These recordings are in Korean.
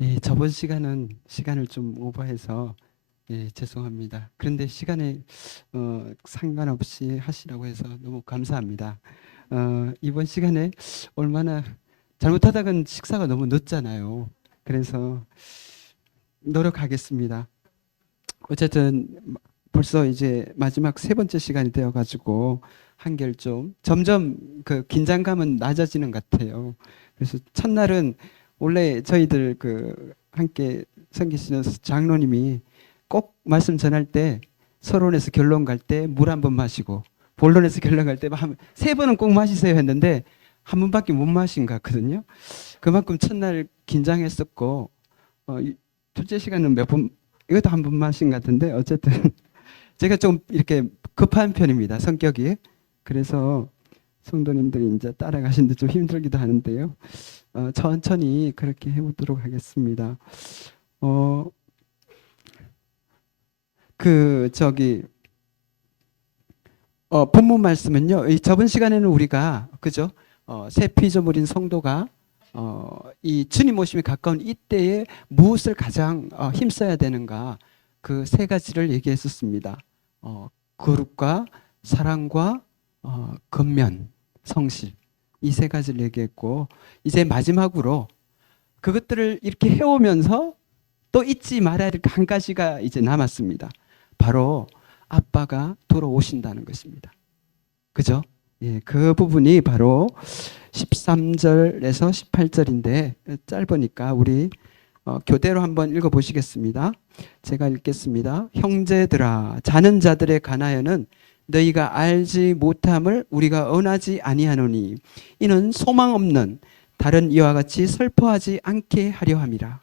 예, 저번 시간을 좀 오버해서 죄송합니다. 그런데 시간에 상관없이 하시라고 해서 너무 감사합니다. 이번 시간에 얼마나 잘못하다간 식사가 너무 늦잖아요. 그래서 노력하겠습니다. 어쨌든 벌써 이제 마지막 세 번째 시간이 되어가지고 한결 좀 점점 그 긴장감은 낮아지는 것 같아요. 그래서 첫날은 원래 저희들 그 함께 섬기시는 장로님이 꼭 말씀 전할 때 서론에서 결론 갈 때 물 한 번 마시고 본론에서 결론 갈 때 세 번은 꼭 마시세요 했는데 한 번밖에 못 마신 것 같거든요. 그만큼 첫날 긴장했었고 둘째 시간은 몇 번 이것도 한 번 마신 것 같은데 어쨌든 제가 좀 이렇게 급한 편입니다. 성격이. 그래서 성도님들이 이제 따라가시는데 좀 힘들기도 하는데요. 천천히 그렇게 해보도록 하겠습니다. 어, 그 저기 본문 말씀은요. 이 저번 시간에는 우리가 그죠? 새 피조물인 성도가 이 주님 오심이 가까운 이때에 무엇을 가장 힘써야 되는가 그 세 가지를 얘기했었습니다. 거룩과 사랑과 건면, 성실 이 세 가지를 얘기했고 이제 마지막으로 그것들을 이렇게 해오면서 또 잊지 말아야 될 한 가지가 이제 남았습니다. 바로 아빠가 돌아오신다는 것입니다. 그죠? 예, 그 부분이 바로 13절에서 18절인데 짧으니까 우리 교대로 한번 읽어보시겠습니다. 제가 읽겠습니다. 형제들아 자는 자들의 간하여는 너희가 알지 못함을 우리가 언하지 아니하노니 이는 소망 없는 다른 이와 같이 슬퍼하지 않게 하려 함이라.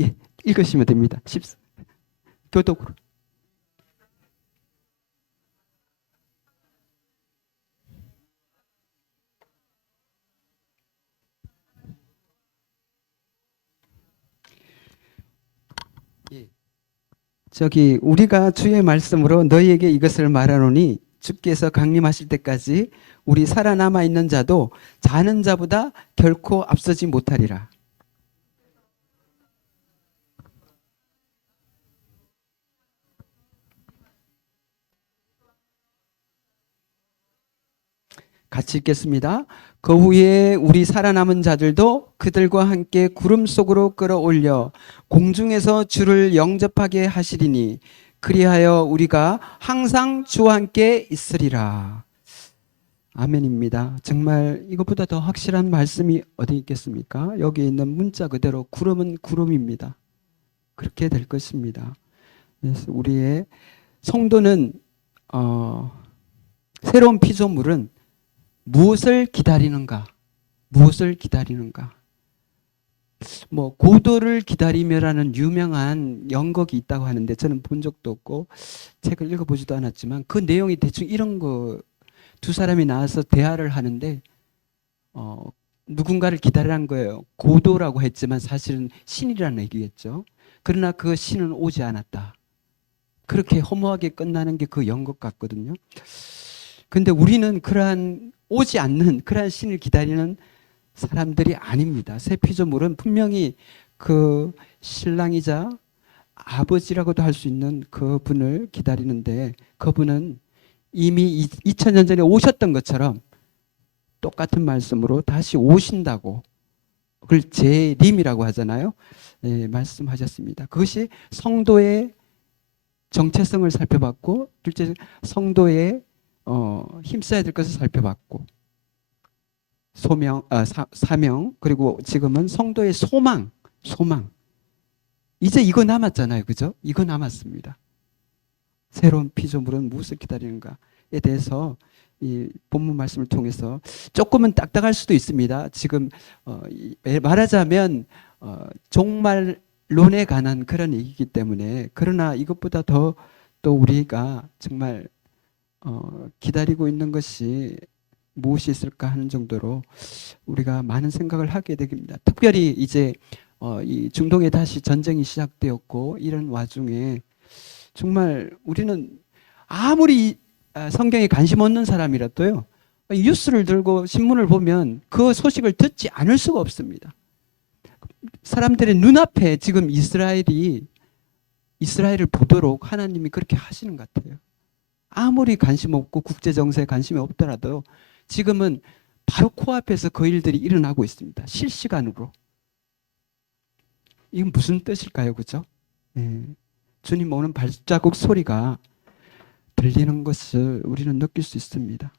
예, 읽으시면 됩니다. 교독으로. 예. 저기 우리가 주의 말씀으로 너희에게 이것을 말하노니 주께서 강림하실 때까지 우리 살아남아 있는 자도 자는 자보다 결코 앞서지 못하리라. 같이 읽겠습니다. 그 후에 우리 살아남은 자들도 그들과 함께 구름 속으로 끌어올려 공중에서 주를 영접하게 하시리니 그리하여 우리가 항상 주와 함께 있으리라. 아멘입니다. 정말 이것보다 더 확실한 말씀이 어디 있겠습니까? 여기 있는 문자 그대로 구름은 구름입니다. 그렇게 될 것입니다. 그래서 우리의 성도는 어, 새로운 피조물은 무엇을 기다리는가? 무엇을 기다리는가? 뭐 고도를 기다리며라는 유명한 연극이 있다고 하는데 저는 본 적도 없고 책을 읽어보지도 않았지만 그 내용이 대충 이런 거 두 사람이 나와서 대화를 하는데 어, 누군가를 기다리는 거예요. 고도라고 했지만 사실은 신이라는 얘기겠죠. 그러나 그 신은 오지 않았다. 그렇게 허무하게 끝나는 게 그 연극 같거든요. 근데 우리는 그러한 오지 않는 그러한 신을 기다리는 사람들이 아닙니다. 새 피조물은 분명히 그 신랑이자 아버지라고도 할 수 있는 그분을 기다리는데 그분은 이미 2000년 전에 오셨던 것처럼 똑같은 말씀으로 다시 오신다고 그걸 재림이라고 하잖아요. 예, 말씀하셨습니다. 그것이 성도의 정체성을 살펴봤고 둘째 성도의 힘써야 될 것을 살펴봤고 사명 그리고 지금은 성도의 소망 이제 이거 남았잖아요. 그죠? 이거 남았습니다. 새로운 피조물은 무엇을 기다리는가에 대해서 이 본문 말씀을 통해서 조금은 딱딱할 수도 있습니다. 지금 말하자면 종말론에 관한 그런 얘기이기 때문에 그러나 이것보다 더 또 우리가 정말 기다리고 있는 것이 무엇이 있을까 하는 정도로 우리가 많은 생각을 하게 됩니다. 특별히 이제 이 중동에 다시 전쟁이 시작되었고 이런 와중에 정말 우리는 아무리 성경에 관심 없는 사람이라도요 뉴스를 들고 신문을 보면 그 소식을 듣지 않을 수가 없습니다. 사람들의 눈앞에 지금 이스라엘을 보도록 하나님이 그렇게 하시는 것 같아요. 아무리 관심 없고 국제 정세에 관심이 없더라도 지금은 바로 코앞에서 그 일들이 일어나고 있습니다. 실시간으로. 이건 무슨 뜻일까요? 그죠? 예. 주님 오는 발자국 소리가 들리는 것을 우리는 느낄 수 있습니다.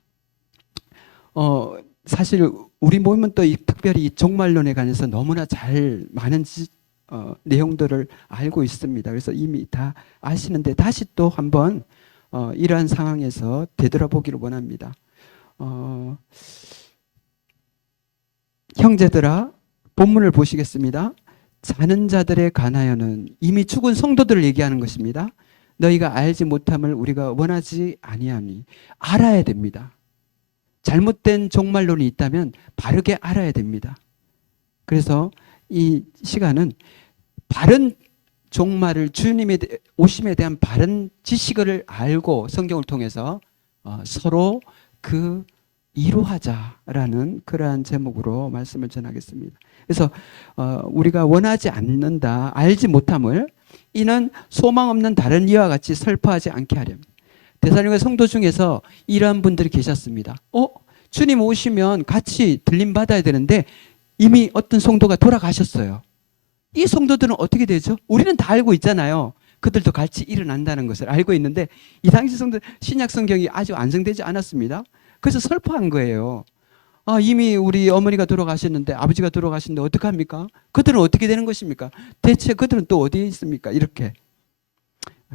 사실 우리 모임은 또 특별히 이 종말론에 관해서 너무나 잘 많은 내용들을 알고 있습니다. 그래서 이미 다 아시는데 다시 또 한번 이러한 상황에서 되돌아보기를 원합니다. 형제들아, 본문을 보시겠습니다. 자는 자들에 관하여는 이미 죽은 성도들을 얘기하는 것입니다. 너희가 알지 못함을 우리가 원하지 아니하니. 알아야 됩니다. 잘못된 종말론이 있다면 바르게 알아야 됩니다. 그래서 이 시간은 바른 종말을, 주님의 오심에 대한 바른 지식을 알고 성경을 통해서 서로 그 이루하자라는 그러한 제목으로 말씀을 전하겠습니다. 그래서 우리가 원하지 않는다, 알지 못함을 이는 소망 없는 다른 이와 같이 슬퍼하지 않게 하렴. 데살로니가 성도 중에서 이러한 분들이 계셨습니다. 주님 오시면 같이 들림 받아야 되는데 이미 어떤 성도가 돌아가셨어요. 이 성도들은 어떻게 되죠? 우리는 다 알고 있잖아요. 그들도 같이 일어난다는 것을 알고 있는데 이 당시 성도 신약 성경이 아직 완성되지 않았습니다. 그래서 슬퍼한 거예요. 이미 우리 어머니가 돌아가셨는데, 아버지가 돌아가셨는데 어떡합니까? 그들은 어떻게 되는 것입니까? 대체 그들은 또 어디에 있습니까? 이렇게.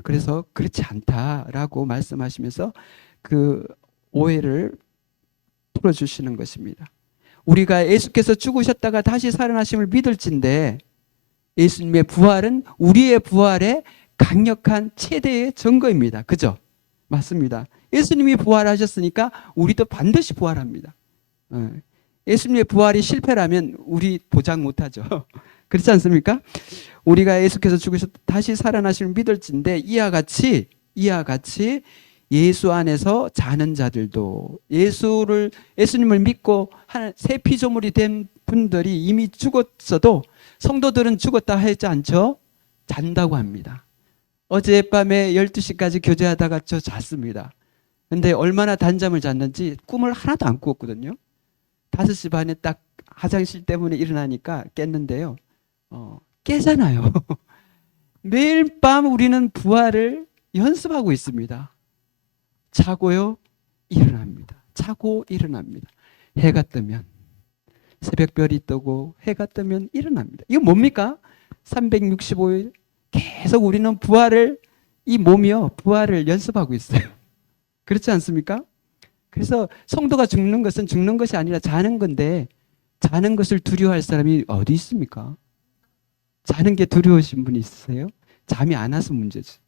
그래서 그렇지 않다라고 말씀하시면서 그 오해를 풀어주시는 것입니다. 우리가 예수께서 죽으셨다가 다시 살아나심을 믿을진데 예수님의 부활은 우리의 부활의 강력한 최대의 증거입니다. 그죠? 맞습니다. 예수님이 부활하셨으니까 우리도 반드시 부활합니다. 예수님의 부활이 실패라면 우리 보장 못하죠. 그렇지 않습니까? 우리가 예수께서 죽으셨 다시 살아나심을 믿을진데 이와 같이 예수 안에서 자는 자들도, 예수님을 믿고 새 피조물이 된 분들이 이미 죽었어도 성도들은 죽었다 하지 않죠? 잔다고 합니다. 어젯밤에 12시까지 교제하다가 저 잤습니다. 근데 얼마나 단잠을 잤는지 꿈을 하나도 안 꾸었거든요. 5시 반에 딱 화장실 때문에 일어나니까 깼는데요. 깨잖아요. 매일 밤 우리는 부활을 연습하고 있습니다. 자고요, 일어납니다. 자고 일어납니다. 해가 뜨면, 새벽별이 뜨고 해가 뜨면 일어납니다. 이거 뭡니까? 365일 계속 우리는 이 몸이요, 부활을 연습하고 있어요. 그렇지 않습니까? 그래서 성도가 죽는 것은 죽는 것이 아니라 자는 건데, 자는 것을 두려워할 사람이 어디 있습니까? 자는 게 두려우신 분이 있으세요? 잠이 안 와서 문제지.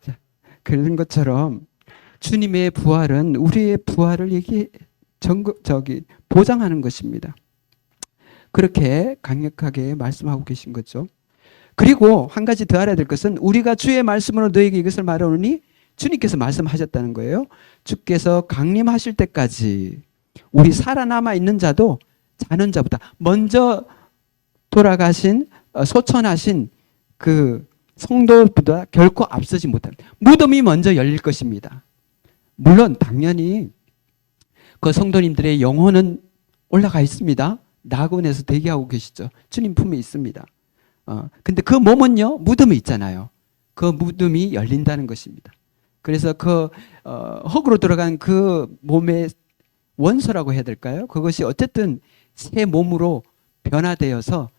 자, 그런 것처럼 주님의 부활은 우리의 부활을 보장하는 것입니다. 그렇게 강력하게 말씀하고 계신 거죠. 그리고 한 가지 더 알아야 될 것은 우리가 주의 말씀으로 너에게 이것을 말하오니 주님께서 말씀하셨다는 거예요. 주께서 강림하실 때까지 우리 살아남아 있는 자도 자는 자보다 먼저 돌아가신 소천하신 그 성도보다 결코 앞서지 못합니다. 무덤이 먼저 열릴 것입니다. 물론 당연히 그 성도님들의 영혼은 올라가 있습니다. 낙원에서 대기하고 계시죠. 주님 품에 있습니다. 근데 그 몸은요, 무덤에 있잖아요. 그 무덤이 열린다는 것입니다. 그래서 그 흙으로 들어간 그 몸의 원소라고 해야 될까요? 그것이 어쨌든 새 몸으로 변화되어서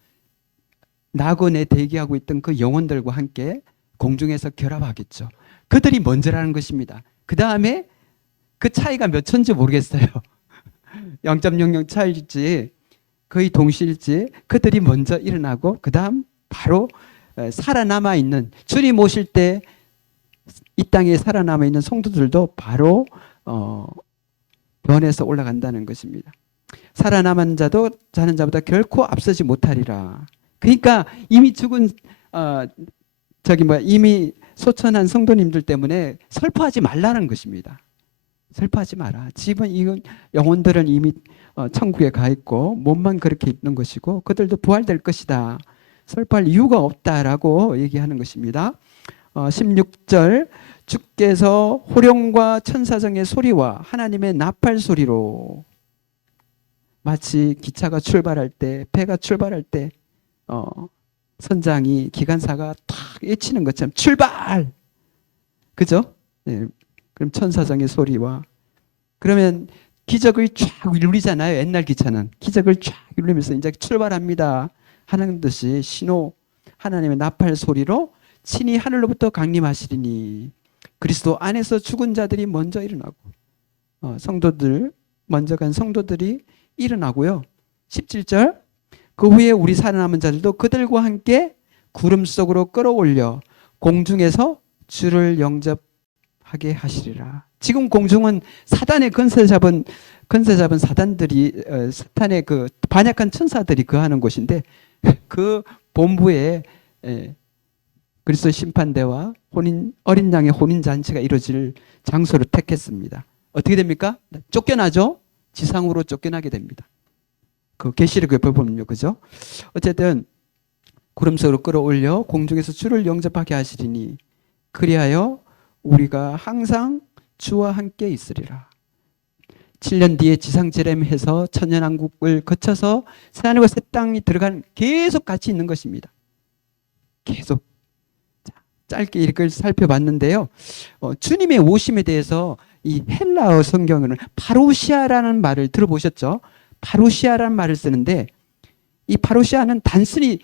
낙원에 대기하고 있던 그 영혼들과 함께 공중에서 결합하겠죠. 그들이 먼저라는 것입니다. 그 다음에 그 차이가 몇 천지 모르겠어요. 0.00 차이일지 거의 동시일지 그들이 먼저 일어나고 그 다음 바로 살아남아 있는, 주님 오실 때 이 땅에 살아남아 있는 성도들도 바로 변해서 올라간다는 것입니다. 살아남은 자도 자는 자보다 결코 앞서지 못하리라. 그러니까 이미 죽은 이미 소천한 성도님들 때문에 슬퍼하지 말라는 것입니다. 슬퍼하지 마라. 이건 영혼들은 이미 천국에 가 있고 몸만 그렇게 있는 것이고 그들도 부활될 것이다. 슬퍼할 이유가 없다라고 얘기하는 것입니다. 16절 주께서 호령과 천사장의 소리와 하나님의 나팔 소리로 마치 기차가 출발할 때 배가 출발할 때 선장이 기관사가 탁 외치는 것처럼 출발! 그죠? 네. 그럼 천사장의 소리와 그러면 기적을 쫙 울리잖아요. 옛날 기차는 기적을 쫙 울리면서 이제 출발합니다 하는 듯이 신호 하나님의 나팔 소리로 친히 하늘로부터 강림하시리니 그리스도 안에서 죽은 자들이 먼저 일어나고 성도들 먼저 간 성도들이 일어나고요. 17절 그 후에 우리 살아남은 자들도 그들과 함께 구름 속으로 끌어올려 공중에서 주를 영접하게 하시리라. 지금 공중은 사단의 건세 잡은 사단들이 사탄의 그 반역한 천사들이 거하는 곳인데 그 본부에 그리스도 심판대와 어린 양의 혼인 잔치가 이루어질 장소를 택했습니다. 어떻게 됩니까? 쫓겨나죠. 지상으로 쫓겨나게 됩니다. 그 계시록 옆에 보면요, 그죠? 어쨌든 구름 속으로 끌어올려 공중에서 주를 영접하게 하시리니 그리하여 우리가 항상 주와 함께 있으리라. 7년 뒤에 지상재림해서 천년왕국을 거쳐서 새하늘과 새 땅이 들어간 계속 같이 있는 것입니다. 계속. 짧게 이걸 살펴봤는데요. 주님의 오심에 대해서 이 헬라어 성경은 파루시아라는 말을 들어보셨죠? 파루시아라는 말을 쓰는데 이 파루시아는 단순히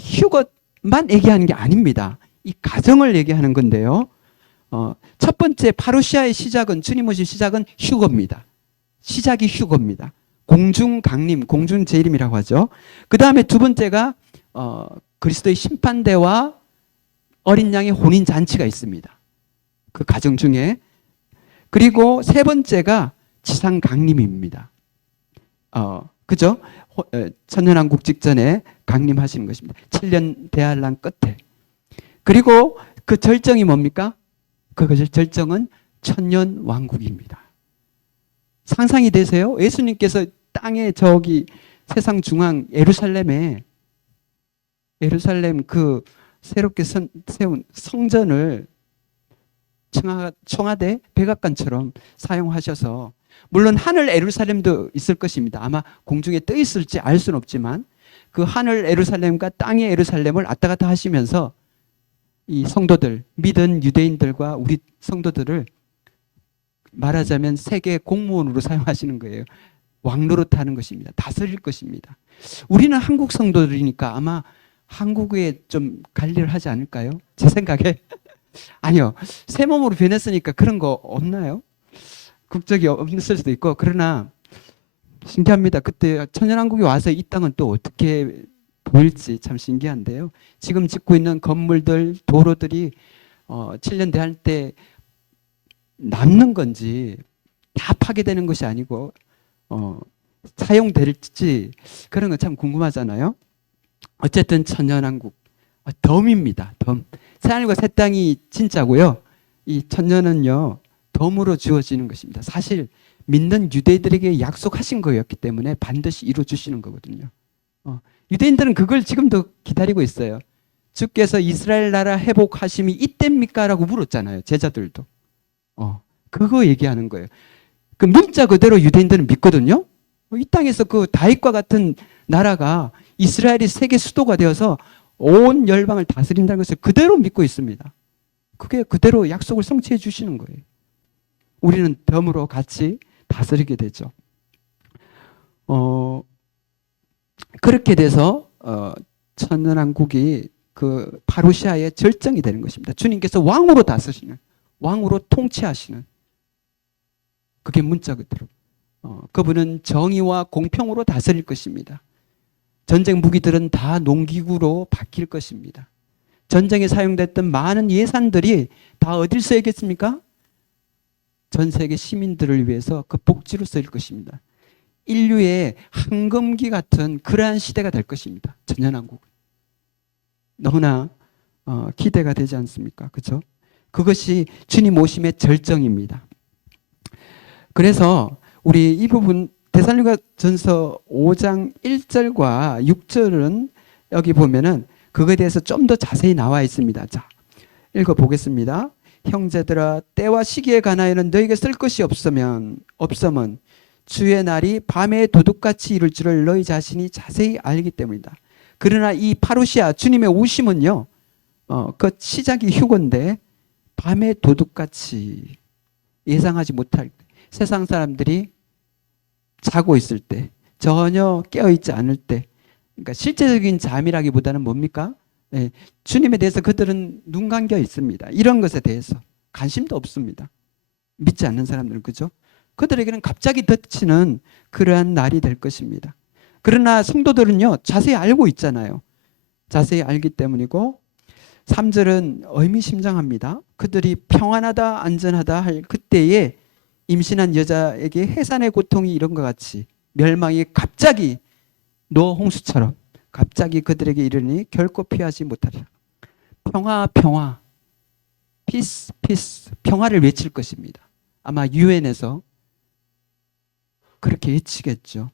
휴것만 얘기하는 게 아닙니다. 이 가정을 얘기하는 건데요. 첫 번째 파루시아의 시작은 주님 오신 시작은 휴거입니다. 시작이 휴거입니다. 공중 강림, 공중 재림이라고 하죠. 그 다음에 두 번째가 그리스도의 심판대와 어린 양의 혼인 잔치가 있습니다. 그 가정 중에. 그리고 세 번째가 지상 강림입니다. 그죠? 천년왕국 직전에 강림하시는 것입니다. 7년 대환란 끝에. 그리고 그 절정이 뭡니까? 그 절정은 천년왕국입니다. 상상이 되세요? 예수님께서 땅에 저기 세상 중앙 예루살렘 그 새롭게 세운 성전을 청와대 백악관처럼 사용하셔서 물론 하늘 예루살렘도 있을 것입니다. 아마 공중에 떠 있을지 알 수는 없지만 그 하늘 예루살렘과 땅의 예루살렘을 왔다 갔다 하시면서 이 성도들, 믿은 유대인들과 우리 성도들을 말하자면 세계 공무원으로 사용하시는 거예요. 왕노릇하는 것입니다. 다스릴 것입니다. 우리는 한국 성도들이니까 아마 한국에 좀 관리를 하지 않을까요? 제 생각에. 아니요. 새 몸으로 변했으니까 그런 거 없나요? 국적이 없을 수도 있고. 그러나 신기합니다. 그때 천연왕국이 와서 이 땅은 또 어떻게 보일지 참 신기한데요. 지금 짓고 있는 건물들, 도로들이 7년 대할 때 남는 건지 다 파괴되는 것이 아니고 사용될지 그런 건 참 궁금하잖아요. 어쨌든 천년왕국 덤입니다. 덤. 새하늘과 새 땅이 진짜고요. 이 천년은요 덤으로 주어지는 것입니다. 사실 믿는 유대인들에게 약속하신 거였기 때문에 반드시 이루어 주시는 거거든요. 유대인들은 그걸 지금도 기다리고 있어요. 주께서 이스라엘 나라 회복하심이 이때입니까? 라고 물었잖아요. 제자들도. 그거 얘기하는 거예요. 그 문자 그대로 유대인들은 믿거든요. 이 땅에서 그 다윗과 같은 나라가 이스라엘이 세계 수도가 되어서 온 열방을 다스린다는 것을 그대로 믿고 있습니다. 그게 그대로 약속을 성취해 주시는 거예요. 우리는 덤으로 같이 다스리게 되죠. 그렇게 돼서 천년왕국이 그 파루시아의 절정이 되는 것입니다. 주님께서 왕으로 다스리시는, 왕으로 통치하시는, 그게 문자 그대로. 그분은 정의와 공평으로 다스릴 것입니다. 전쟁 무기들은 다 농기구로 바뀔 것입니다. 전쟁에 사용됐던 많은 예산들이 다 어딜 쓰이겠습니까? 전 세계 시민들을 위해서 그 복지로 쓰일 것입니다. 인류의 황금기 같은 그러한 시대가 될 것입니다. 천년왕국. 너무나 기대가 되지 않습니까? 그렇죠? 그것이 주님 오심의 절정입니다. 그래서 우리 이 부분 데살로니가전서 5장 1절과 6절은 여기 보면은 그거에 대해서 좀 더 자세히 나와 있습니다. 자, 읽어보겠습니다. 형제들아, 때와 시기에 관하여는 너희에게 쓸 것이 없으면 주의 날이 밤에 도둑같이 이룰 줄을 너희 자신이 자세히 알기 때문이다. 그러나 이 파루시아 주님의 오심은요, 그 시작이 휴거인데 밤에 도둑같이 예상하지 못할 때, 세상 사람들이 자고 있을 때, 전혀 깨어있지 않을 때, 그러니까 실제적인 잠이라기보다는 뭡니까? 예, 주님에 대해서 그들은 눈 감겨 있습니다. 이런 것에 대해서 관심도 없습니다. 믿지 않는 사람들은, 그죠? 그들에게는 갑자기 덮치는 그러한 날이 될 것입니다. 그러나 성도들은요, 자세히 알고 있잖아요. 자세히 알기 때문이고, 3절은 의미심장합니다. 그들이 평안하다, 안전하다 할 그때에 임신한 여자에게 해산의 고통이 이런 것 같이 멸망이 갑자기 노아 홍수처럼 갑자기 그들에게 이르니 결코 피하지 못하리라. 평화, 평화, 피스, 피스, 평화를 외칠 것입니다. 아마 유엔에서 그렇게 외치겠죠.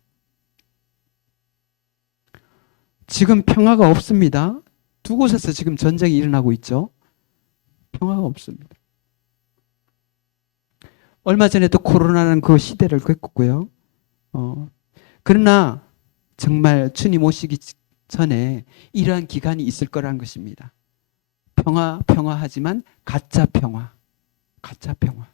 지금 평화가 없습니다. 두 곳에서 지금 전쟁이 일어나고 있죠. 평화가 없습니다. 얼마 전에도 코로나는 그 시대를 겪었고요. 그러나 정말 주님 오시기 전에 이러한 기간이 있을 거라는 것입니다. 평화, 평화하지만 가짜 평화, 가짜 평화.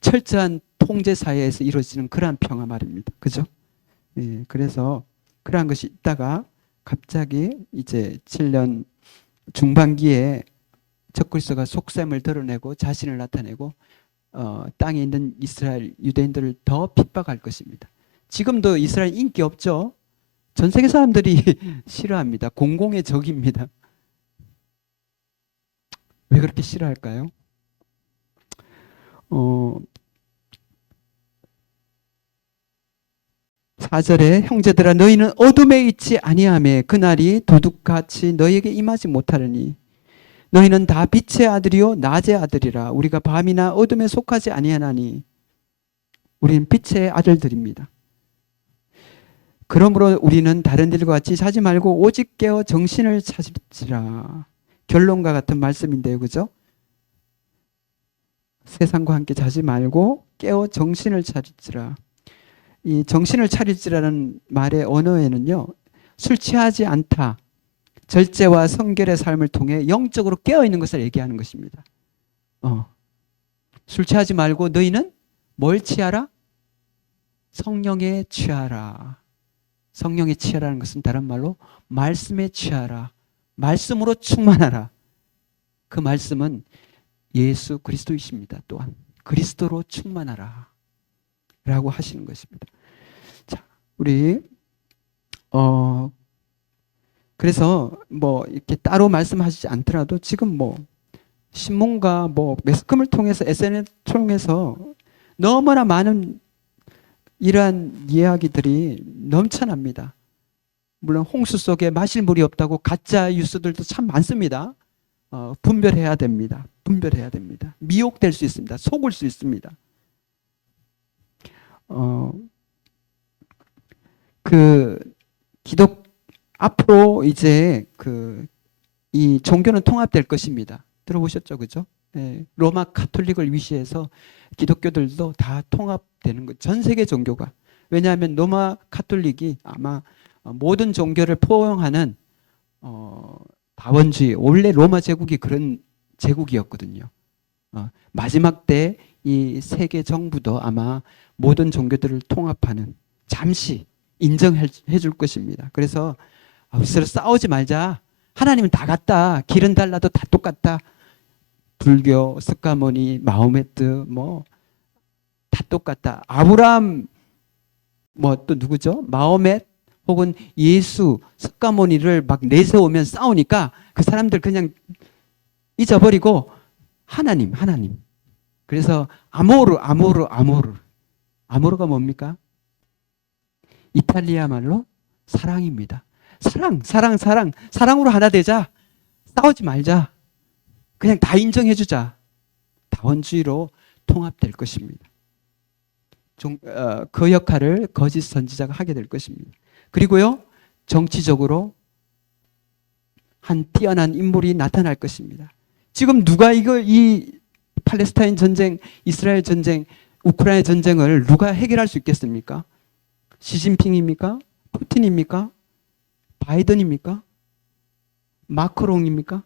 철저한 통제 사회에서 이루어지는 그러한 평화 말입니다. 그죠? 예, 그래서 그러한 것이 있다가 갑자기 이제 7년 중반기에 적그리스도가 속셈을 드러내고 자신을 나타내고 땅에 있는 이스라엘 유대인들을 더 핍박할 것입니다. 지금도 이스라엘 인기 없죠? 전 세계 사람들이 싫어합니다. 공공의 적입니다. 왜 그렇게 싫어할까요? 4절에 형제들아 너희는 어둠에 있지 아니하매 그날이 도둑같이 너희에게 임하지 못하려니 너희는 다 빛의 아들이요 낮의 아들이라 우리가 밤이나 어둠에 속하지 아니하나니 우리는 빛의 아들들입니다. 그러므로 우리는 다른 들과 같이 자지 말고 오직 깨어 정신을 차릴지라. 결론과 같은 말씀인데요, 그죠? 세상과 함께 자지 말고 깨어 정신을 차릴지라. 이 정신을 차릴지라는 말의 언어에는요, 술 취하지 않다, 절제와 성결의 삶을 통해 영적으로 깨어 있는 것을 얘기하는 것입니다. 술 취하지 말고 너희는 뭘 취하라? 성령에 취하라. 성령에 취하라는 것은 다른 말로 말씀에 취하라. 말씀으로 충만하라. 그 말씀은 예수 그리스도이십니다. 또한 그리스도로 충만하라 라고 하시는 것입니다. 자, 우리 그래서 뭐 이렇게 따로 말씀하시지 않더라도 지금 뭐 신문과 뭐 매스컴을 통해서 SNS 통해서 너무나 많은 이러한 이야기들이 넘쳐납니다. 물론 홍수 속에 마실 물이 없다고 가짜 뉴스들도 참 많습니다. 분별해야 됩니다. 분별해야 됩니다. 미혹될 수 있습니다. 속을 수 있습니다. 앞으로 이제 이 종교는 통합될 것입니다. 들어보셨죠, 그죠? 네, 로마 가톨릭을 위시해서 기독교들도 다 통합되는 것. 전 세계 종교가. 왜냐하면 로마 가톨릭이 아마 모든 종교를 포용하는 다원주의. 원래 로마 제국이 그런 제국이었거든요. 마지막 때 이 세계 정부도 아마 모든 종교들을 통합하는 잠시 인정해 줄 것입니다. 그래서 서로 싸우지 말자. 하나님은 다 같다. 길은 달라도 다 똑같다. 불교, 스가모니, 마호메트 뭐 다 똑같다. 아브라함 뭐 또 누구죠? 마호메트 혹은 예수, 스가모니를 막 내세우면 싸우니까 그 사람들 그냥 잊어버리고 하나님. 그래서 아모르가 뭡니까? 이탈리아 말로 사랑입니다. 사랑으로 하나 되자. 싸우지 말자. 그냥 다 인정해 주자. 다원주의로 통합될 것입니다. 그 역할을 거짓 선지자가 하게 될 것입니다. 그리고요, 정치적으로 한 뛰어난 인물이 나타날 것입니다. 지금 누가 이 팔레스타인 전쟁, 이스라엘 전쟁, 우크라이나 전쟁을 누가 해결할 수 있겠습니까? 시진핑입니까? 푸틴입니까? 바이든입니까? 마크롱입니까?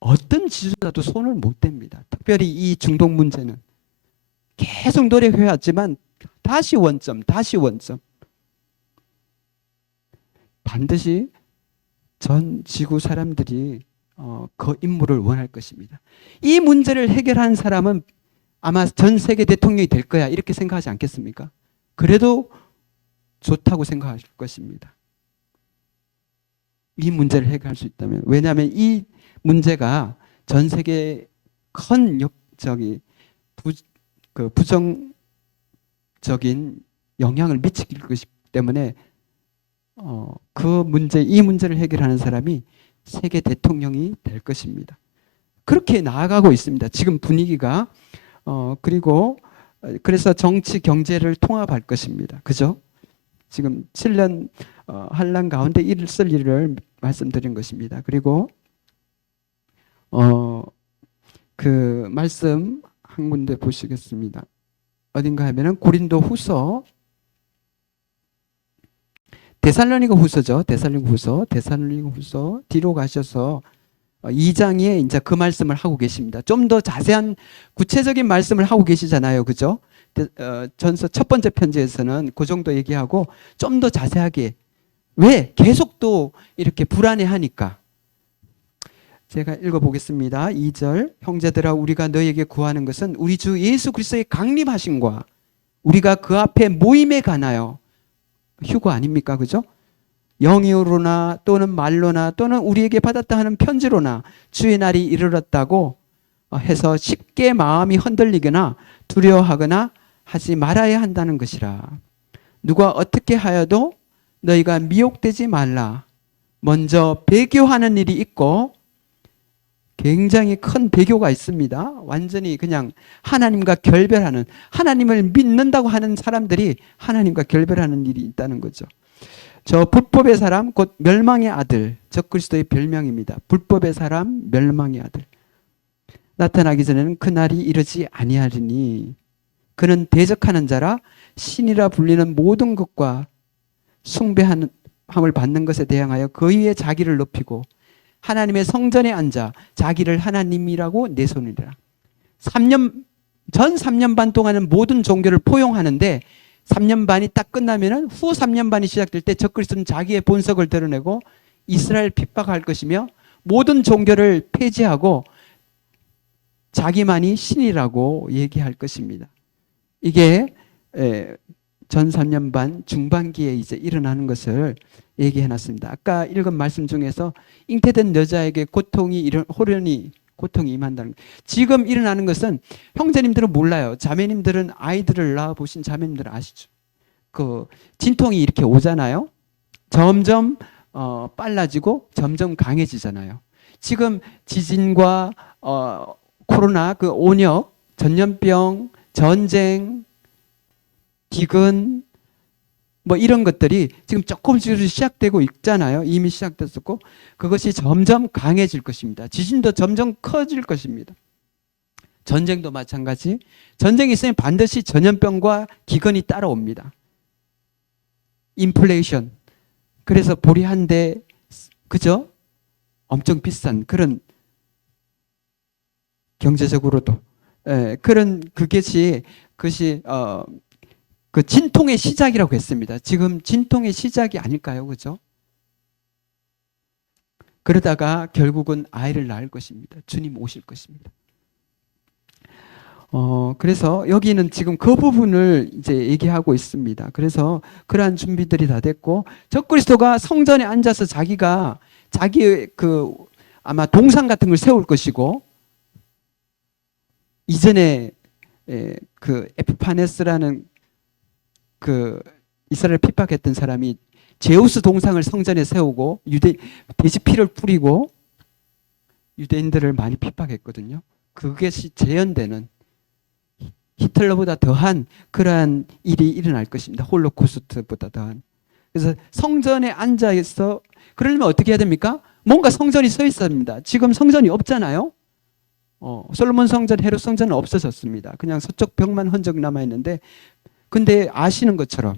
어떤 지도자도 손을 못 댑니다. 특별히 이 중동 문제는 계속 노력해왔지만 다시 원점, 다시 원점. 반드시 전 지구 사람들이 그 인물을 원할 것입니다. 이 문제를 해결한 사람은 아마 전 세계 대통령이 될 거야 이렇게 생각하지 않겠습니까? 그래도 좋다고 생각하실 것입니다. 이 문제를 해결할 수 있다면. 왜냐하면 이 문제가 전 세계에 큰 부정적인 영향을 미치기 때문에 이 문제를 해결하는 사람이 세계 대통령이 될 것입니다. 그렇게 나아가고 있습니다. 지금 분위기가. 그리고 그래서 정치 경제를 통합할 것입니다. 그죠? 지금 7년 환란 가운데 있을 일을 말씀드린 것입니다. 그리고 그 말씀 한 군데 보시겠습니다. 어딘가 하면은 고린도 후서, 데살로니가 후서죠. 데살로니가 후서 뒤로 가셔서 2장에 이제 그 말씀을 하고 계십니다. 좀 더 자세한 구체적인 말씀을 하고 계시잖아요. 그죠? 전서 첫 번째 편지에서는 그 정도 얘기하고 좀 더 자세하게. 왜? 계속 또 이렇게 불안해하니까. 제가 읽어보겠습니다. 2절. 형제들아 우리가 너에게 구하는 것은 우리 주 예수 그리스도의 강림하심과 우리가 그 앞에 모임에 관하여. 휴거 아닙니까? 그죠? 영이로나 또는 말로나 또는 우리에게 받았다 하는 편지로나 주의 날이 이르렀다고 해서 쉽게 마음이 흔들리거나 두려워하거나 하지 말아야 한다는 것이라. 누가 어떻게 하여도 너희가 미혹되지 말라. 먼저 배교하는 일이 있고, 굉장히 큰 배교가 있습니다. 완전히 그냥 하나님과 결별하는, 하나님을 믿는다고 하는 사람들이 하나님과 결별하는 일이 있다는 거죠. 저 불법의 사람 곧 멸망의 아들, 적그리스도의 별명입니다. 불법의 사람, 멸망의 아들. 나타나기 전에는 그날이 이르지 아니하리니 그는 대적하는 자라 신이라 불리는 모든 것과 숭배함을 받는 것에 대항하여 그 위에 자기를 높이고 하나님의 성전에 앉아 자기를 하나님이라고 내세우느니라. 3년 반 동안은 모든 종교를 포용하는데 3년 반이 딱 끝나면은 후 3년 반이 시작될 때 적그리스도는 자기의 본성을 드러내고 이스라엘 핍박할 것이며 모든 종교를 폐지하고 자기만이 신이라고 얘기할 것입니다. 이게 전 3년 반 중반기에 이제 일어나는 것을 얘기해 놨습니다. 아까 읽은 말씀 중에서 잉태된 여자에게 호련히 고통이 임한다는 것. 지금 일어나는 것은 형제님들은 몰라요. 자매님들은 아이들을 낳아보신 자매님들은 아시죠? 그 진통이 이렇게 오잖아요. 점점 빨라지고 점점 강해지잖아요. 지금 지진과 코로나, 그 온역, 전염병, 전쟁, 기근 뭐 이런 것들이 지금 조금씩 시작되고 있잖아요. 이미 시작됐었고 그것이 점점 강해질 것입니다. 지진도 점점 커질 것입니다. 전쟁도 마찬가지. 전쟁이 있으면 반드시 전염병과 기근이 따라옵니다. 인플레이션. 그래서 보리 한 대, 그죠? 엄청 비싼 그런 경제적으로도 그런 그것이 그 진통의 시작이라고 했습니다. 지금 진통의 시작이 아닐까요? 그죠? 그러다가 결국은 아이를 낳을 것입니다. 주님 오실 것입니다. 그래서 여기는 지금 그 부분을 이제 얘기하고 있습니다. 그래서 그러한 준비들이 다 됐고 적그리스도가 성전에 앉아서 자기의 그 아마 동상 같은 걸 세울 것이고 이전에 그 에피파네스라는 그 이스라엘 핍박했던 사람이 제우스 동상을 성전에 세우고 돼지 피를 뿌리고 유대인들을 많이 핍박했거든요. 그것이 재현되는 히틀러보다 더한 그러한 일이 일어날 것입니다. 홀로코스트보다 더한. 그래서 성전에 앉아 있어. 그러려면 어떻게 해야 됩니까? 뭔가 성전이 서 있어야 합니다. 지금 성전이 없잖아요. 솔로몬 성전, 헤롯 성전은 없어졌습니다. 그냥 서쪽 벽만 흔적 남아 있는데, 근데 아시는 것처럼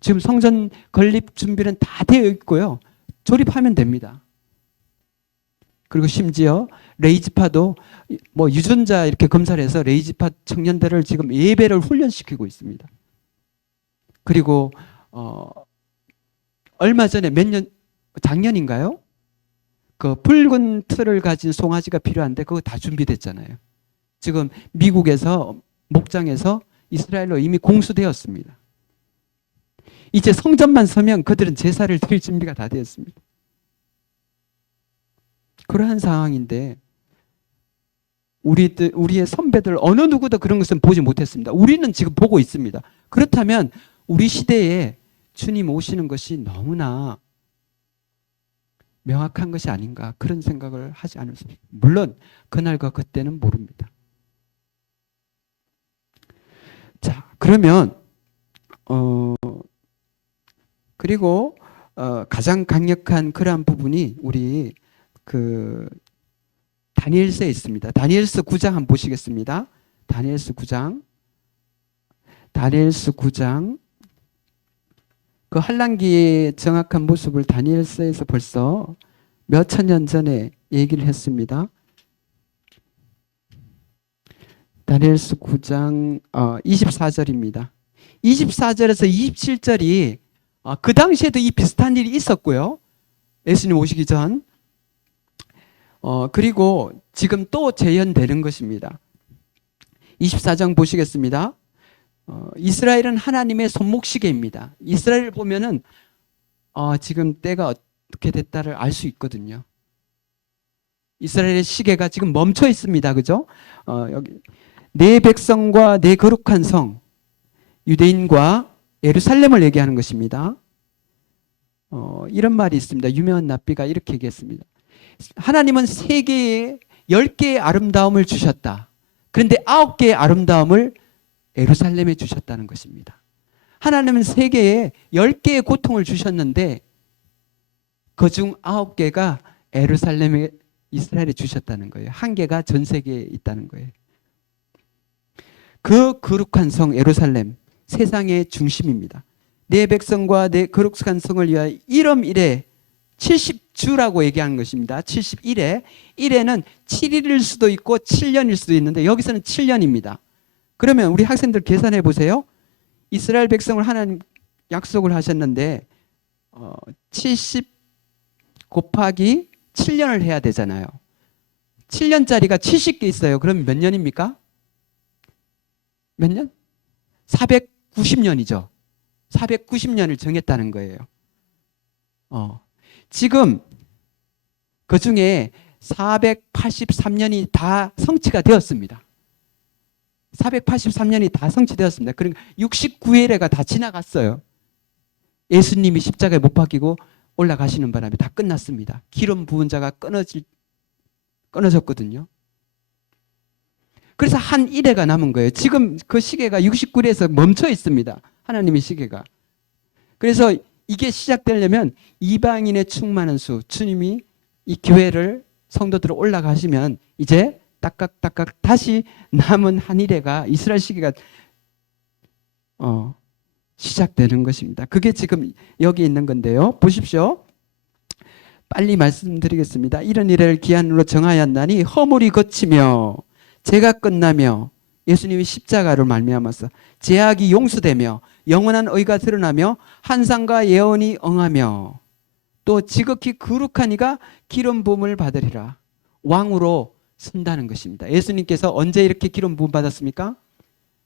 지금 성전 건립 준비는 다 되어 있고요. 조립하면 됩니다. 그리고 심지어 레이지파도 뭐 유전자 이렇게 검사를 해서 레이지파 청년들을 지금 예배를 훈련시키고 있습니다. 그리고 얼마 전에 작년인가요? 그 붉은 틀을 가진 송아지가 필요한데 그거 다 준비됐잖아요. 지금 미국에서 목장에서 이스라엘로 이미 공수되었습니다. 이제 성전만 서면 그들은 제사를 드릴 준비가 다 되었습니다. 그러한 상황인데 우리의 선배들 어느 누구도 그런 것은 보지 못했습니다. 우리는 지금 보고 있습니다. 그렇다면 우리 시대에 주님 오시는 것이 너무나 명확한 것이 아닌가 그런 생각을 하지 않을 수 없습니다. 물론 그날과 그때는 모릅니다. 자, 그러면 그리고 가장 강력한 그러한 부분이 우리 그 다니엘서에 있습니다. 다니엘서 9장 한번 보시겠습니다. 다니엘서 9장. 다니엘서 9장. 그 환란기의 정확한 모습을 다니엘서에서 벌써 몇 천 년 전에 얘기를 했습니다. 다니엘서 9장 24절입니다. 24절에서 27절이 그 당시에도 이 비슷한 일이 있었고요. 예수님 오시기 전. 그리고 지금 또 재현되는 것입니다. 24장 보시겠습니다. 이스라엘은 하나님의 손목시계입니다. 이스라엘을 보면은 지금 때가 어떻게 됐다를 알 수 있거든요. 이스라엘의 시계가 지금 멈춰 있습니다. 그죠? 여기 내 백성과 내 거룩한 성, 유대인과 예루살렘을 얘기하는 것입니다. 이런 말이 있습니다. 유명한 납비가 이렇게 얘기했습니다. 하나님은 3개의 10개의 아름다움을 주셨다. 그런데 9개의 아름다움을 예루살렘에 주셨다는 것입니다. 하나님은 3개의 10개의 고통을 주셨는데 그중 9개가 예루살렘에 이스라엘에 주셨다는 거예요. 1개가 전 세계에 있다는 거예요. 그 거룩한 성 예루살렘, 세상의 중심입니다. 내 백성과 내 거룩한 성을 위하여 이름 이래 70주라고 얘기하는 것입니다. 71회. 1회는 7일일 수도 있고 7년일 수도 있는데 여기서는 7년입니다. 그러면 우리 학생들 계산해 보세요. 이스라엘 백성을 하나님 약속을 하셨는데 70 곱하기 7년을 해야 되잖아요. 7년짜리가 70개 있어요. 그럼 몇 년입니까? 몇 년? 490년이죠. 490년을 정했다는 거예요. 지금 그 중에 483년이 다 성취가 되었습니다. 483년이 다 성취되었습니다. 그러니까 69회가 다 지나갔어요. 예수님이 십자가에 못 박히고 올라가시는 바람에 다 끝났습니다. 기름 부은 자가 끊어졌거든요. 그래서 한 1회가 남은 거예요. 지금 그 시계가 69회에서 멈춰 있습니다. 하나님의 시계가. 그래서 이게 시작되려면 이방인의 충만한 수, 주님이 이 교회를 성도들을 올라가시면 이제 딱딱딱딱 다시 남은 한 1회가 이스라엘 시계가 시작되는 것입니다. 그게 지금 여기 있는 건데요. 보십시오. 빨리 말씀드리겠습니다. 이런 이래를 기한으로 정하였나니 허물이 거치며 죄가 끝나며 예수님이 십자가로 말미암아서 죄악이 용서되며 영원한 의가 드러나며 환상과 예언이 응하며 또 지극히 거룩한 이가 기름 부음을 받으리라. 왕으로 선다는 것입니다. 예수님께서 언제 이렇게 기름 부음 받았습니까?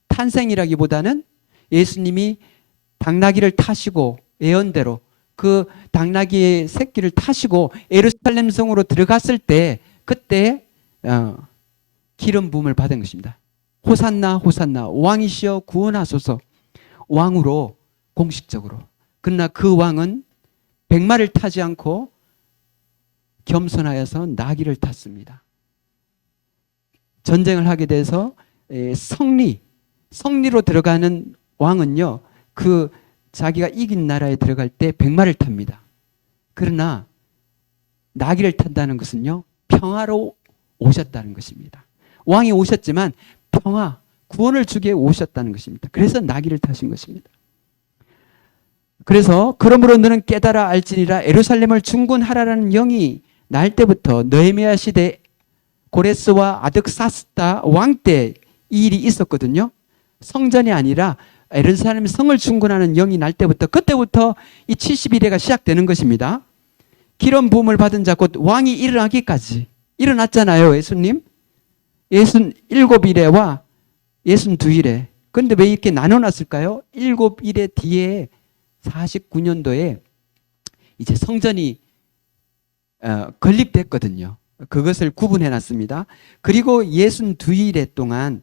탄생이라기보다는 예수님이 당나귀를 타시고 예언대로 그 당나귀의 새끼를 타시고 예루살렘 성으로 들어갔을 때 그때 기름 부음을 받은 것입니다. 호산나 호산나 왕이시여 구원하소서. 왕으로 공식적으로. 그러나 그 왕은 백마를 타지 않고 겸손하여서 나귀를 탔습니다. 전쟁을 하게 돼서 승리, 성리로 들어가는 왕은요, 그 자기가 이긴 나라에 들어갈 때 백마를 탑니다. 그러나 나귀를 탄다는 것은요, 평화로 오셨다는 것입니다. 왕이 오셨지만 평화, 구원을 주기 위해 오셨다는 것입니다. 그래서 나귀를 타신 것입니다. 그래서 그러므로 너는 깨달아 알지니라 예루살렘을 중군하라라는 영이 날 때부터 느헤미야 시대 고레스와 아득사스다 왕 때 이 일이 있었거든요. 성전이 아니라 예루살렘 성을 중군하는 영이 날 때부터, 그때부터 이 70일회가 시작되는 것입니다. 기름 부음을 받은 자 곧 왕이 일어나기까지 일어났잖아요. 예수님 67일에와 62일에. 그런데 왜 이렇게 나눠놨을까요? 7일의 뒤에 49년도에 이제 성전이 건립됐거든요. 그것을 구분해 놨습니다. 그리고 62일 동안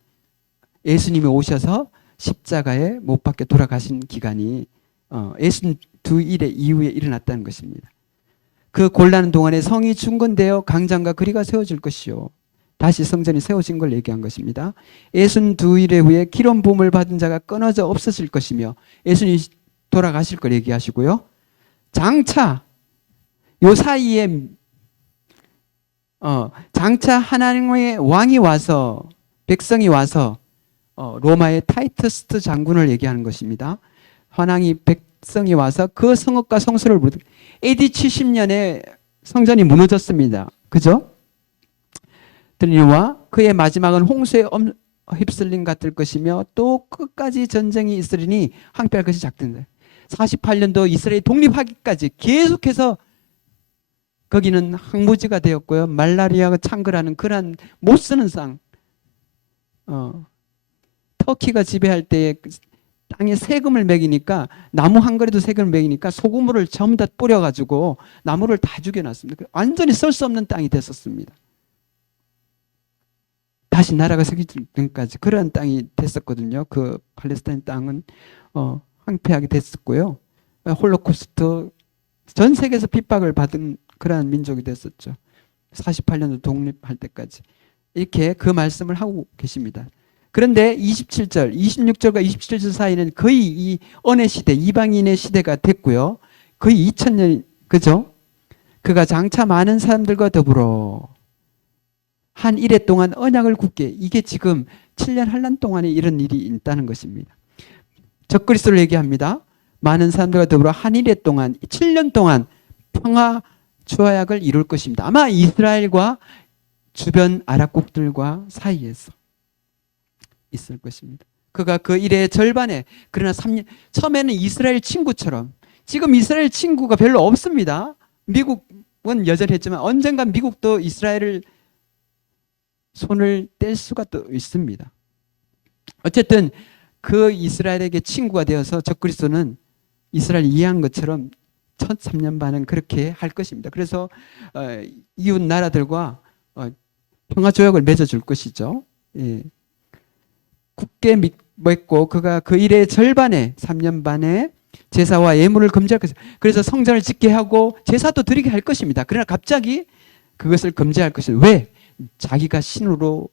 예수님이 오셔서 십자가에 못 박혀 돌아가신 기간이 62일 이후에 일어났다는 것입니다. 그 곤란한 동안에 성이 중건되어 강장과 거리가 세워질 것이요. 다시 성전이 세워진 걸 얘기한 것입니다. 62일 후에 기름 부음을 받은 자가 끊어져 없어질 것이며 예수님이 돌아가실 걸 얘기하시고요. 장차 요 사이에 장차 하나님의 왕이 와서 백성이 와서 로마의 타이터스트 장군을 얘기하는 것입니다. 환왕이 백성이 와서 그 성읍과 성소를 AD 70년에 성전이 무너졌습니다. 그죠? 드니와 그의 마지막은 홍수에 휩쓸림 같을 것이며 또 끝까지 전쟁이 있으리니 항폐할 것이 작든다. 48년도 이스라엘이 독립하기까지 계속해서 거기는 항무지가 되었고요. 말라리아가 창궐하는 그런 못 쓰는 쌍. 터키가 지배할 때 땅에 세금을 매기니까 나무 한 그루도 세금을 매기니까 소금물을 전부 다 뿌려가지고 나무를 다 죽여놨습니다. 완전히 쓸 수 없는 땅이 됐었습니다. 다시 나라가 서기 전까지 그런 땅이 됐었거든요. 그 팔레스타인 땅은 황폐하게 됐었고요. 홀로코스트 전 세계에서 핍박을 받은 그러한 민족이 됐었죠. 48년도 독립할 때까지. 이렇게 그 말씀을 하고 계십니다. 그런데 27절, 26절과 27절 사이는 거의 이 언의 시대, 이방인의 시대가 됐고요. 거의 2000년, 그죠? 그가 장차 많은 사람들과 더불어 한 일해 동안 언약을 굳게, 이게 지금 7년 한란 동안에 이런 일이 있다는 것입니다. 적그리스도를 얘기합니다. 많은 사람들과 더불어 한 일해 동안 7년 동안 평화 조약을 이룰 것입니다. 아마 이스라엘과 주변 아랍국들과 사이에서 있을 것입니다. 그가 그 일의 절반에, 그러나 3년, 처음에는 이스라엘 친구처럼, 지금 이스라엘 친구가 별로 없습니다. 미국은 여전히 했지만 언젠가 미국도 이스라엘을 손을 뗄 수가 또 있습니다. 어쨌든 그 이스라엘에게 친구가 되어서 적그리스도는 이스라엘 이해한 것처럼 첫 3년 반은 그렇게 할 것입니다. 그래서 이웃 나라들과 평화조약을 맺어줄 것이죠. 예. 굳게 맺고 그가 그 일의 절반에 3년 반에 제사와 예물을 금지할 것입니다. 그래서 성전을 짓게 하고 제사도 드리게 할 것입니다. 그러나 갑자기 그것을 금지할 것입니다. 왜? 자기가 신으로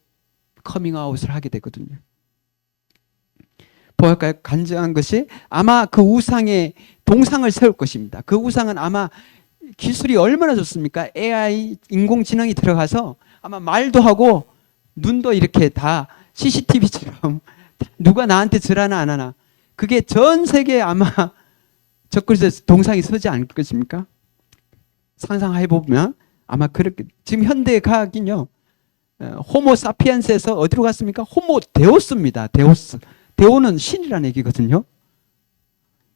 커밍아웃을 하게 되거든요. 보할까요? 간증한 것이 아마 그 우상의 동상을 세울 것입니다. 그 우상은 아마 기술이 얼마나 좋습니까? AI 인공지능이 들어가서 아마 말도 하고 눈도 이렇게 다 CCTV처럼 누가 나한테 절하나 안 하나, 그게 전 세계에 아마 적그리스도 동상이 서지 않을 것입니까? 상상해 보면 아마 그렇게. 지금 현대 과학은요, 호모 사피엔스에서 어디로 갔습니까? 호모 데오스입니다. 데오스. 데오는 신이라는 얘기거든요.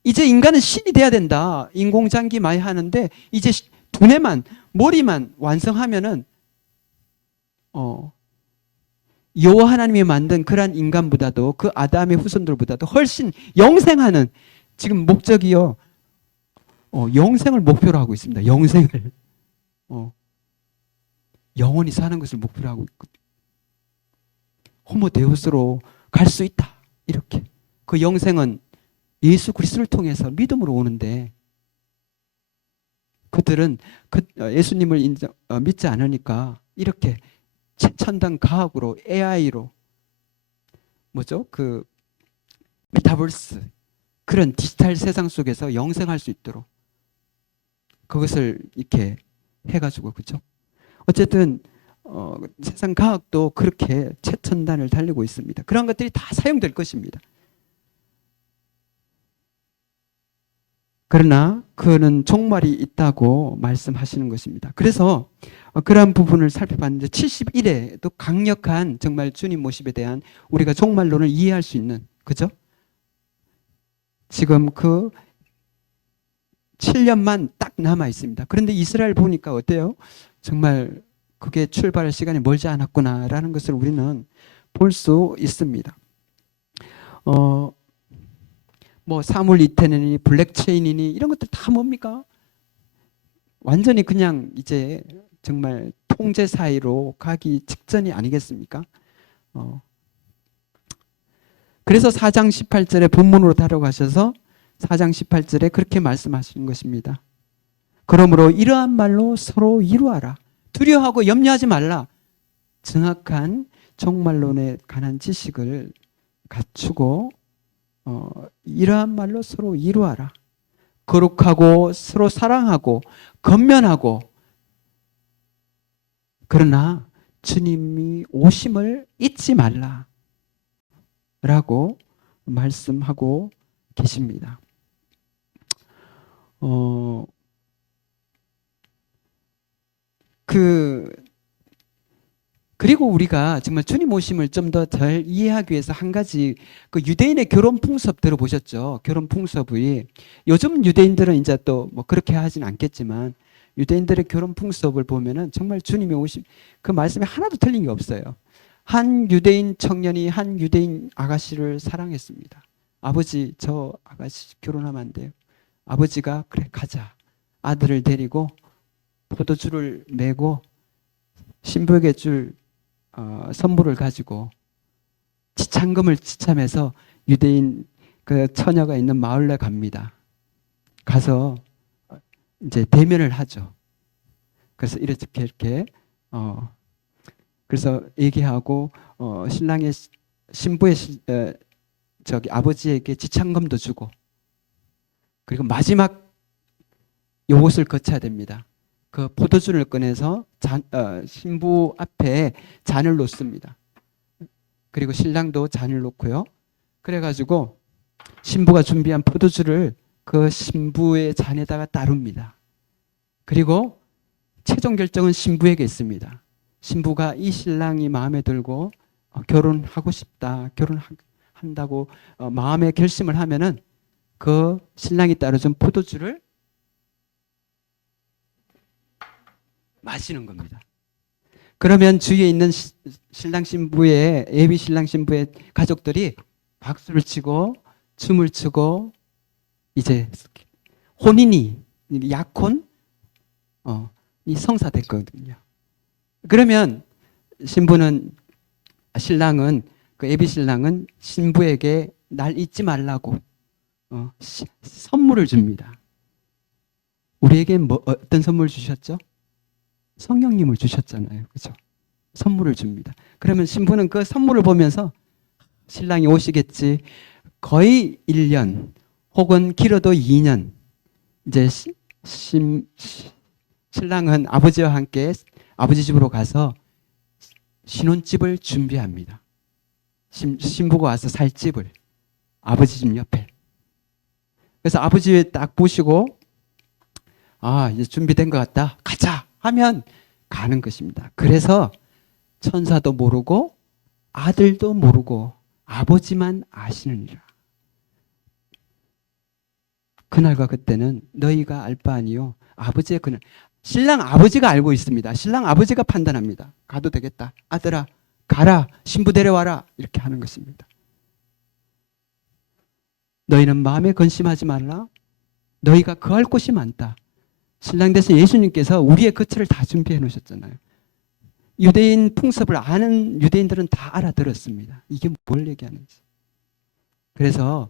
이제 인간은 신이 돼야 된다. 인공장기 많이 하는데 이제 두뇌만, 머리만 완성하면은 여호와 하나님이 만든 그러한 인간보다도, 그 아담의 후손들보다도 훨씬 영생하는, 지금 목적이요, 영생을 목표로 하고 있습니다. 영생을 영원히 사는 것을 목표로 하고 있거든요. 호모데우스로 갈 수 있다. 이렇게. 그 영생은 예수 그리스도를 통해서 믿음으로 오는데, 그들은 예수님을 믿지 않으니까 이렇게 최첨단 과학으로 AI로 뭐죠? 그 메타버스 그런 디지털 세상 속에서 영생할 수 있도록 그것을 이렇게 해가지고 그죠? 어쨌든 세상 과학도 그렇게 최첨단을 달리고 있습니다. 그런 것들이 다 사용될 것입니다. 그러나 그는 종말이 있다고 말씀하시는 것입니다. 그래서 그러한 부분을 살펴봤는데 71회도 강력한 정말 주님 모습에 대한 우리가 종말론을 이해할 수 있는 그죠? 지금 그 7년만 딱 남아 있습니다. 그런데 이스라엘 보니까 어때요? 정말 그게 출발할 시간이 멀지 않았구나라는 것을 우리는 볼 수 있습니다. 뭐 사물 이태는이 블랙체인이니 이런 것들 다 뭡니까? 완전히 그냥 이제 정말 통제 사이로 가기 직전이 아니겠습니까? 그래서 4장 18절에 본문으로 다뤄가셔서 4장 18절에 그렇게 말씀하시는 것입니다. 그러므로 이러한 말로 서로 이루어라. 두려워하고 염려하지 말라. 정확한 종말론에 관한 지식을 갖추고 이러한 말로 서로 이루어라. 거룩하고 서로 사랑하고 건면하고 그러나 주님이 오심을 잊지 말라 라고 말씀하고 계십니다. 그리고 우리가 정말 주님 오심을 좀 더 잘 이해하기 위해서 한 가지 그 유대인의 결혼 풍습 들어보셨죠? 결혼 풍습이 요즘 유대인들은 이제 또 뭐 그렇게 하진 않겠지만 유대인들의 결혼 풍습을 보면은 정말 주님의 오심 그 말씀에 하나도 틀린 게 없어요. 한 유대인 청년이 한 유대인 아가씨를 사랑했습니다. 아버지 저 아가씨 결혼하면 안 돼요. 아버지가 그래 가자. 아들을 데리고 포도주를 메고 신부에게 줄 선물을 가지고 지참금을 지참해서 유대인 그 처녀가 있는 마을에 갑니다. 가서 이제 대면을 하죠. 그래서 이렇게 그래서 얘기하고 신랑의 신부의 저기 아버지에게 지참금도 주고 그리고 마지막 요것을 거쳐야 됩니다. 그 포도주를 꺼내서 신부 앞에 잔을 놓습니다. 그리고 신랑도 잔을 놓고요. 그래가지고 신부가 준비한 포도주를 그 신부의 잔에다가 따릅니다. 그리고 최종 결정은 신부에게 있습니다. 신부가 이 신랑이 마음에 들고 결혼하고 싶다, 결혼한다고 마음의 결심을 하면은 그 신랑이 따라준 포도주를 마시는 겁니다. 그러면 주위에 있는 신랑 신부의 예비 신랑 신부의 가족들이 박수를 치고 춤을 추고 이제 혼인이 약혼 이 성사됐거든요. 그러면 신랑은 그 예비 신랑은 신부에게 날 잊지 말라고 선물을 줍니다. 우리에게 어떤 선물 주셨죠? 성령님을 주셨잖아요. 그렇죠? 선물을 줍니다. 그러면 신부는 그 선물을 보면서 신랑이 오시겠지. 거의 1년 혹은 길어도 2년 이제 신랑은 아버지와 함께 아버지 집으로 가서 신혼집을 준비합니다. 신부가 와서 살 집을 아버지 집 옆에. 그래서 아버지 딱 보시고 이제 준비된 것 같다. 가자 하면 가는 것입니다. 그래서 천사도 모르고 아들도 모르고 아버지만 아시느니라. 그날과 그때는 너희가 알 바 아니요 아버지의 그날. 신랑 아버지가 알고 있습니다. 신랑 아버지가 판단합니다. 가도 되겠다. 아들아 가라. 신부 데려와라. 이렇게 하는 것입니다. 너희는 마음에 근심하지 말라. 너희가 거할 곳이 많다. 신랑 대신 예수님께서 우리의 거처를 다 준비해 놓으셨잖아요. 유대인 풍습을 아는 유대인들은 다 알아들었습니다. 이게 뭘 얘기하는지. 그래서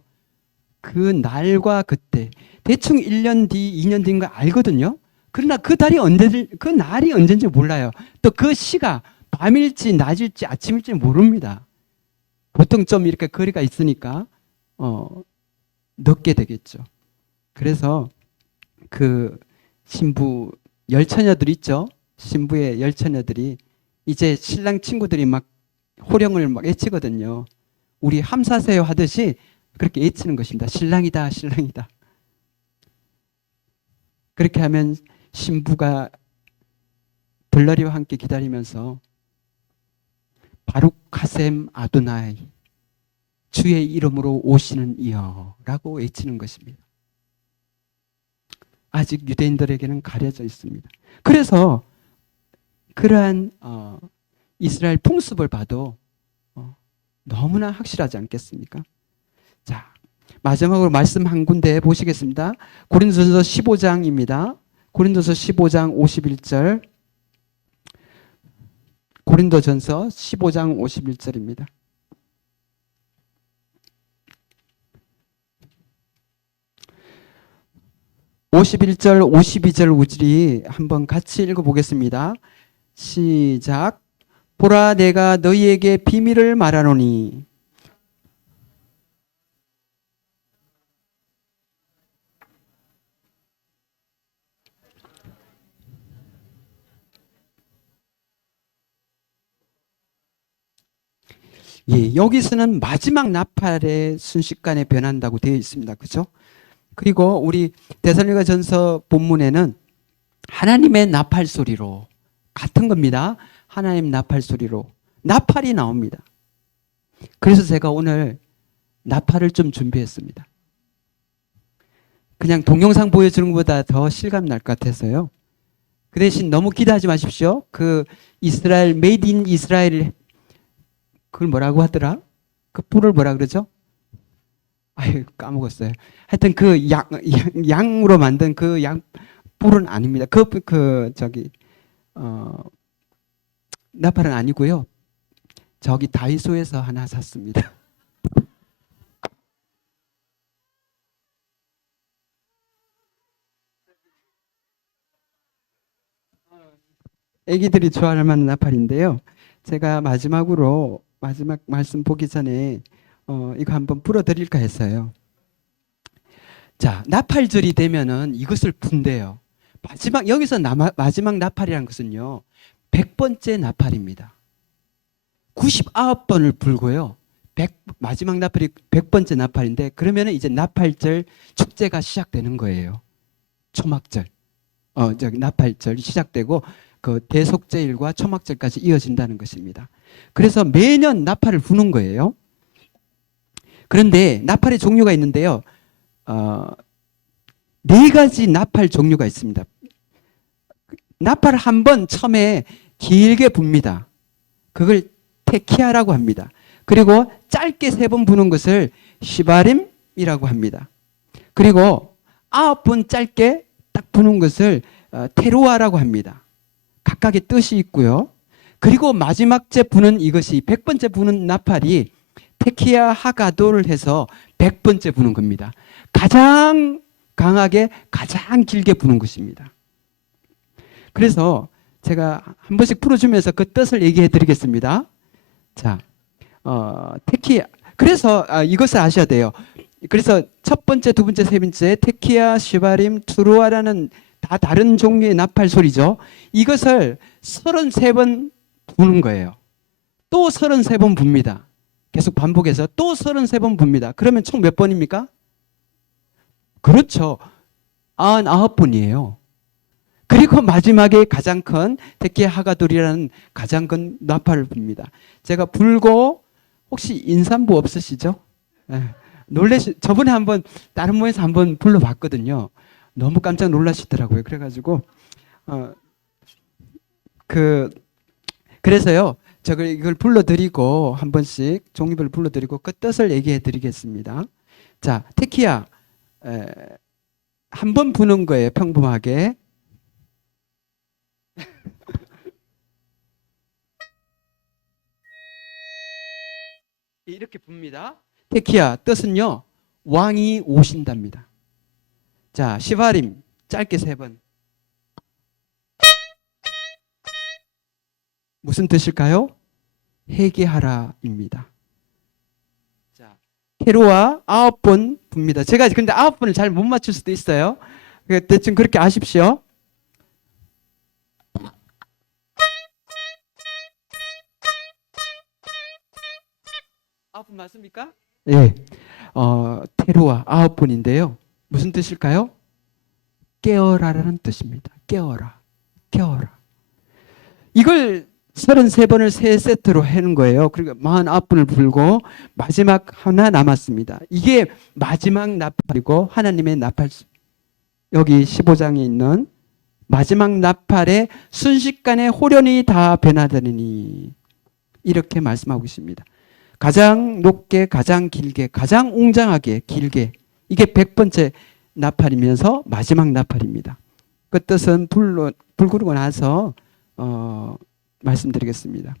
그 날과 그때 대충 1년 뒤, 2년 뒤인 거 알거든요. 그러나 그 날이 언제인지 몰라요. 또 그 시가 밤일지 낮일지 아침일지 모릅니다. 보통 좀 이렇게 거리가 있으니까 어, 넣게 되겠죠. 그래서 그 신부 열처녀들 있죠. 신부의 열처녀들이 이제 신랑 친구들이 막 호령을 막 외치거든요. 우리 함사세요 하듯이 그렇게 외치는 것입니다. 신랑이다, 신랑이다. 그렇게 하면 신부가 들러리와 함께 기다리면서 바룩 하셈 아도나이 주의 이름으로 오시는 이여라고 외치는 것입니다. 아직 유대인들에게는 가려져 있습니다. 그래서 그러한 이스라엘 풍습을 봐도 너무나 확실하지 않겠습니까? 자, 마지막으로 말씀 한 군데 보시겠습니다. 고린도전서 15장입니다. 고린도서 15장 51절. 고린도전서 15장 51절입니다. (51절) (52절) 우리 한번 같이 읽어보겠습니다. 시작. 보라 내가 너희에게 비밀을 말하노니 예, 여기서는 마지막 나팔의 순식간에 변한다고 되어 있습니다. 그렇죠? 그리고 우리 데살로니가전서 본문에는 하나님의 나팔 소리로 같은 겁니다. 하나님 나팔 소리로 나팔이 나옵니다. 그래서 제가 오늘 나팔을 좀 준비했습니다. 그냥 동영상 보여주는 것보다 더 실감 날 것 같아서요. 그 대신 너무 기대하지 마십시오. 그 이스라엘 메이드 인 이스라엘 그걸 뭐라고 하더라? 그 뿔을 뭐라 그러죠? 아유 까먹었어요. 하여튼 그 양으로 만든 그 양 뿔은 아닙니다. 그 저기 나팔은 아니고요. 저기 다이소에서 하나 샀습니다. 애기들이 좋아할 만한 나팔인데요. 제가 마지막으로 마지막 말씀 보기 전에 이거 한번 풀어드릴까 했어요. 자, 나팔절이 되면은 이것을 분대요. 마지막 여기서 마지막 나팔이라는 것은요. 100번째 나팔입니다. 99번을 불고요. 마지막 나팔이 100번째 나팔인데 그러면은 이제 나팔절 축제가 시작되는 거예요. 초막절. 저기 나팔절이 시작되고 그 대속제일과 초막절까지 이어진다는 것입니다. 그래서 매년 나팔을 부는 거예요. 그런데 나팔의 종류가 있는데요. 네 가지 나팔 종류가 있습니다. 나팔 한 번 처음에 길게 붑니다. 그걸 테키아라고 합니다. 그리고 짧게 3번 부는 것을 시바림이라고 합니다. 그리고 9번 짧게 딱 부는 것을 테루아라고 합니다. 각각의 뜻이 있고요. 그리고 마지막째 부는 이것이 100번째 부는 나팔이 테키아 하가도를 해서 100번째 부는 겁니다. 가장 강하게 가장 길게 부는 것입니다. 그래서 제가 한 번씩 풀어주면서 그 뜻을 얘기해 드리겠습니다. 자, 테키아. 그래서 이것을 아셔야 돼요. 그래서 첫 번째, 두 번째, 세 번째 테키아, 시바림, 투루아라는 다 다른 종류의 나팔 소리죠. 이것을 33번 부는 거예요. 또 33번 붑니다. 계속 반복해서 또 33번 붑니다. 그러면 총 몇 번입니까? 그렇죠. 99번이에요. 그리고 마지막에 가장 큰 테키아 하가돌이라는 가장 큰 나팔을 붑니다. 제가 불고 혹시 인산부 없으시죠? 네. 저번에 한번 다른 모에서 한번 불러봤거든요. 너무 깜짝 놀라시더라고요. 그래가지고 그래서요. 제가 이걸 불러드리고 한 번씩 종류별로 불러드리고 그 뜻을 얘기해 드리겠습니다. 자, 테키아 한 번 부는 거예요. 평범하게. 이렇게 붑니다. 테키아 뜻은요. 왕이 오신답니다. 자, 시바림 짧게 3번. 무슨 뜻일까요? 회개하라입니다. 자, 테루아 9번 붑니다. 제가 근데 9번을 잘 못 맞출 수도 있어요. 대충 그렇게 아십시오. 9번 맞습니까? 예. 테루아 9번인데요. 무슨 뜻일까요? 깨어라라는 뜻입니다. 깨어라. 깨어라. 이걸 33번을 세 세트로 하는 거예요. 그리고 49번을 불고 마지막 하나 남았습니다. 이게 마지막 나팔이고 하나님의 나팔, 여기 15장에 있는 마지막 나팔에 순식간에 호련히 다 변화되느니, 이렇게 말씀하고 있습니다. 가장 높게, 가장 길게, 가장 웅장하게, 길게, 이게 100번째 나팔이면서 마지막 나팔입니다. 그 뜻은 불 구르고 나서 말씀드리겠습니다.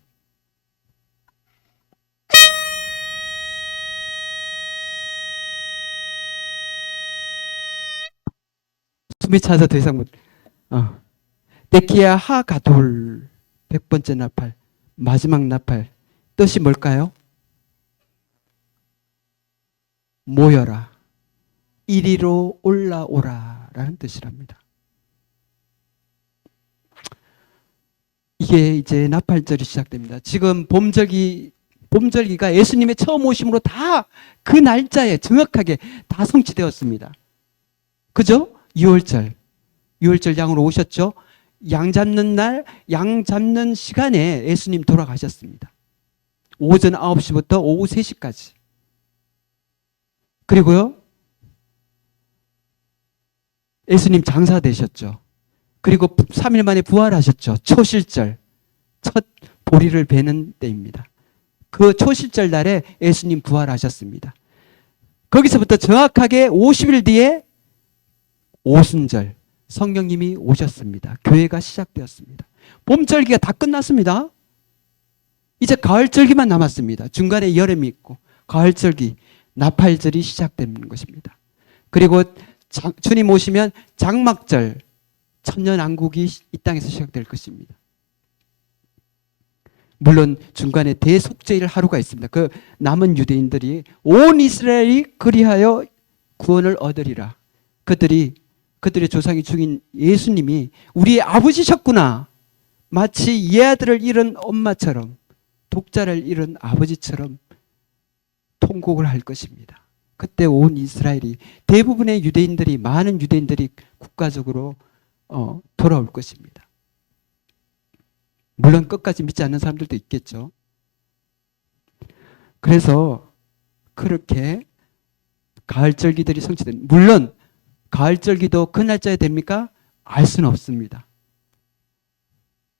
숨이 차서 더 이상 못. 데키야 하가돌 100번째 나팔, 마지막 나팔, 뜻이 뭘까요? 모여라, 이리로 올라오라 라는 뜻이랍니다. 이게 이제 나팔절이 시작됩니다. 지금 봄절기가 예수님의 처음 오심으로 다 그 날짜에 정확하게 다 성취되었습니다. 그죠? 6월절 양으로 오셨죠? 양 잡는 날, 양 잡는 시간에 예수님 돌아가셨습니다. 오전 9시부터 오후 3시까지. 그리고요, 예수님 장사되셨죠. 그리고 3일 만에 부활하셨죠. 초실절, 첫 보리를 베는 때입니다. 그 초실절 날에 예수님 부활하셨습니다. 거기서부터 정확하게 50일 뒤에 오순절, 성령님이 오셨습니다. 교회가 시작되었습니다. 봄절기가 다 끝났습니다. 이제 가을절기만 남았습니다. 중간에 여름이 있고 가을절기, 나팔절이 시작되는 것입니다. 그리고 주님 오시면 장막절, 천년왕국이 이 땅에서 시작될 것입니다. 물론 중간에 대속죄일 하루가 있습니다. 그 남은 유대인들이 온 이스라엘이 그리하여 구원을 얻으리라. 그들의 조상이 죽인 예수님이 우리의 아버지셨구나. 마치 예아들을 잃은 엄마처럼, 독자를 잃은 아버지처럼 통곡을 할 것입니다. 그때 온 이스라엘이, 대부분의 유대인들이, 많은 유대인들이 국가적으로 돌아올 것입니다. 물론 끝까지 믿지 않는 사람들도 있겠죠. 그래서 그렇게 가을절기들이 성취된, 물론 가을절기도 그 날짜에 됩니까? 알 수는 없습니다.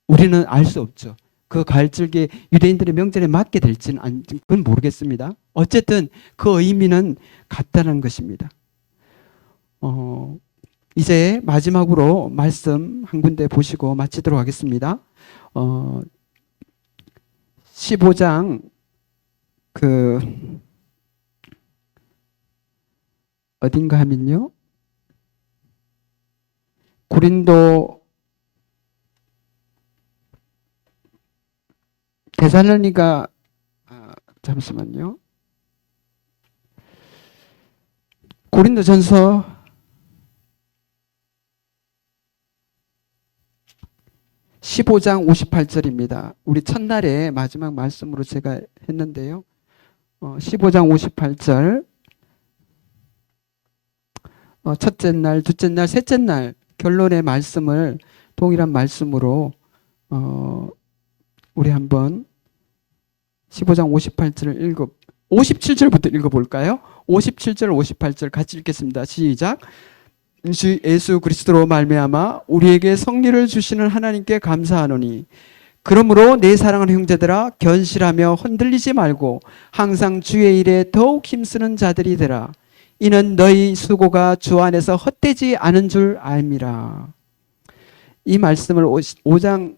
우리는 알 수 없죠. 그 가을절기 유대인들의 명절에 맞게 될지는 그건 모르겠습니다. 어쨌든 그 의미는 같다는 것입니다. 이제 마지막으로 말씀 한 군데 보시고 마치도록 하겠습니다. 15장 어딘가 하면요, 고린도 데살로니가, 잠시만요, 고린도전서 15장 58절입니다. 우리 첫날에 마지막 말씀으로 제가 했는데요. 15장 58절, 첫째 날, 둘째 날, 셋째 날 결론의 말씀을 동일한 말씀으로 우리 한번 15장 58절을 57절부터 읽어볼까요? 57절, 58절 같이 읽겠습니다. 시작. 예수 그리스도로 말미암아 우리에게 성리를 주시는 하나님께 감사하노니, 그러므로 내 사랑하는 형제들아, 견실하며 흔들리지 말고 항상 주의 일에 더욱 힘쓰는 자들이 되라. 이는 너희 수고가 주 안에서 헛되지 않은 줄 알미라. 이 말씀을 5장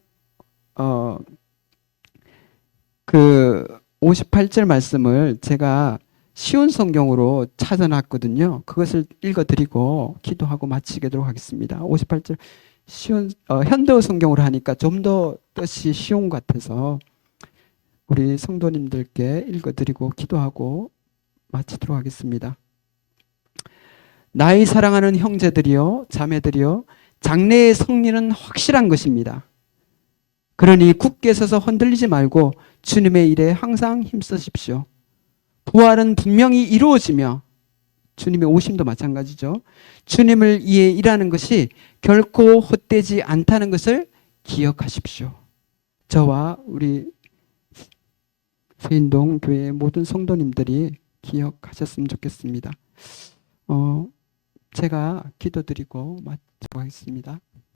58절 말씀을 제가 쉬운 성경으로 찾아놨거든요. 그것을 읽어드리고 기도하고 마치도록 하겠습니다. 58절 쉬운 현대어 성경으로 하니까 좀 더 뜻이 쉬운 것 같아서 우리 성도님들께 읽어드리고 기도하고 마치도록 하겠습니다. 나의 사랑하는 형제들이여 자매들이여 장래의 승리는 확실한 것입니다. 그러니 굳게 서서 흔들리지 말고 주님의 일에 항상 힘쓰십시오. 부활은 분명히 이루어지며 주님의 오심도 마찬가지죠. 주님을 위해 일하는 것이 결코 헛되지 않다는 것을 기억하십시오. 저와 우리 세인동 교회의 모든 성도님들이 기억하셨으면 좋겠습니다. 제가 기도드리고 마치도록 하겠습니다.